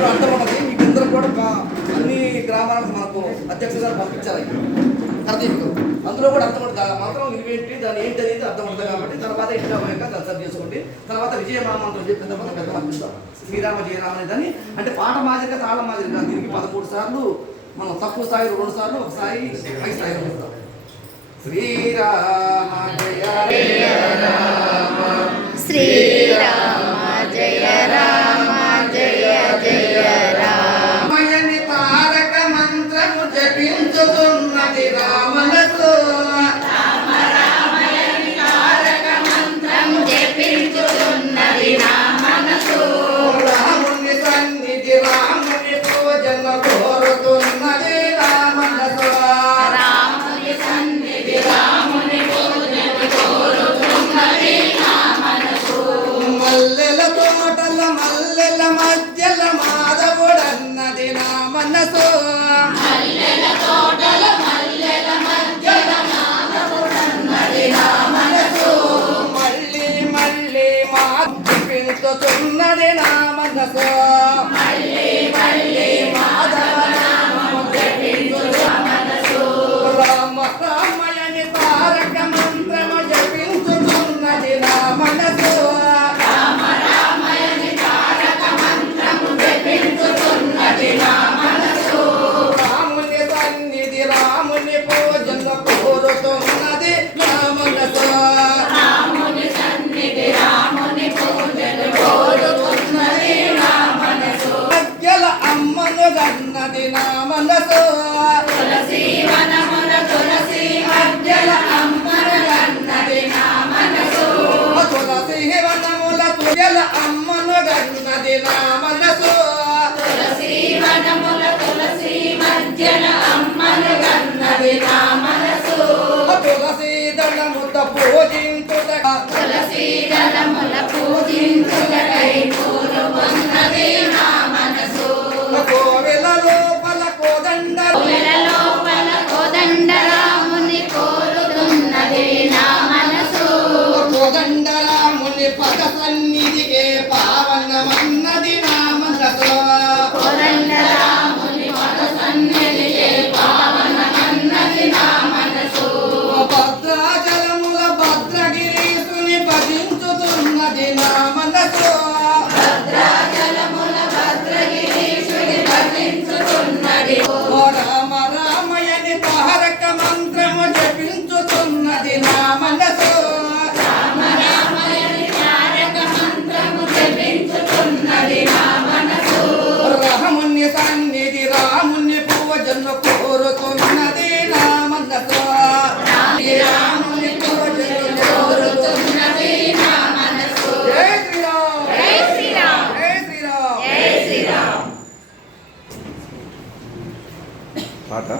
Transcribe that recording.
అందులో అర్థం ఉన్నది. మీకు అందరూ కూడా అన్ని గ్రామాలకు మనకు అధ్యక్ష గారు పంపించాలి కరదీపికం. అందులో కూడా అర్థం ఉంటుంది. మంత్రం ఇవేంటి, దాని ఏంటి అనేది అర్థం ఉంటుంది. కాబట్టి తర్వాత ఇంట్లో పోయాక కన్సల్ట్ చేసుకోండి. తర్వాత విజయమామంత్రం చెప్పిన తర్వాత పెద్ద పంపిస్తాం. శ్రీరామ జయరామ అనే దాన్ని అంటే పాట మాదిరిగా తాళం మాదిరిగా దీనికి 13 సార్లు మనం తక్కువ స్థాయి 2 సార్లు ఒకసారి పై స్థాయిలో చెప్తాం. శ్రీరామ జయ రామ శ్రీరామ జయ రామ జయ జయ రామయని తారక మంత్రము జపించుతున్నది రామనతో. రామయని తారక మంత్రము జపించుతున్నది రామనతో. రాముని సన్నిధి రాముని పూజన కోరుతున్నది రామనతో. రాముని సన్నిధి రాముని పూజన కోరుతున్నది రామనతో. మల్లెల తోటల మల్లెల మధ్యల మాధవుడన్నది రామనతో. మల్లెల తోటల మల్లెల మధ్యల మాధవుడన్నది రామనతో. మళ్ళీ మళ్ళీ మా పించుతున్నది రామనతో. మళ్ళీ మళ్ళీ మాధవ నామము జపించు రామనతో. రామ రామయని తారక మంత్రము జపించుతున్నది రామనతో. రామయని తారక మంత్రము జపించుతున్నది రామనతో. రాముని సన్నిధి రాముని పూజన కోరుతున్నది రామనతో. రాముని సన్నిధి రాముని పూజలు కోరుతున్నది రామనతో. మధ్యల అమ్మను గన్నది రామనతో. తులసి వనముల తులసి మధ్యల అమ్మను గన్నది రామనతో. తులసి వనముల తుయల అమ్మను గన్నది రామనతో. తులసి వనముల తులసి మధ్యల అమ్మను గన్నది రామనతో. తులసి దళముత పూజించుట తులసి దళముల పూజించుటకై కోరుకున్నది రామనతో. కోవెల లోపల కోదండ కోవెల లోపల కోదండ రాముని కోరుతున్నది రామనతో. కోదండరాముని పద సన్నిధికే పావనమన్నది రామనతో. కోదండ రాముని పద సన్నిధికే పావనమన్నది రామనతో. భద్రాచలముల భద్రగిరీసుని భజించుతున్నది రామనతో. భద్రాచలముల భద్రగిరీశుని భజించుతున్నది. రామ రామయని తారక మంత్రము జపించుతున్నది రామనతో. రామయని తారక మంత్రము జపించుతున్నది రామనతో. రాముని సన్నిధి రాముని పూజన కోరుతున్నది రామనతో. రాముని పూజన కోరుతున్నది రామనతో. జై శ్రీరామ్ జై శ్రీరామ్ జై శ్రీరామ్. జై శ్రీరామ్. పాట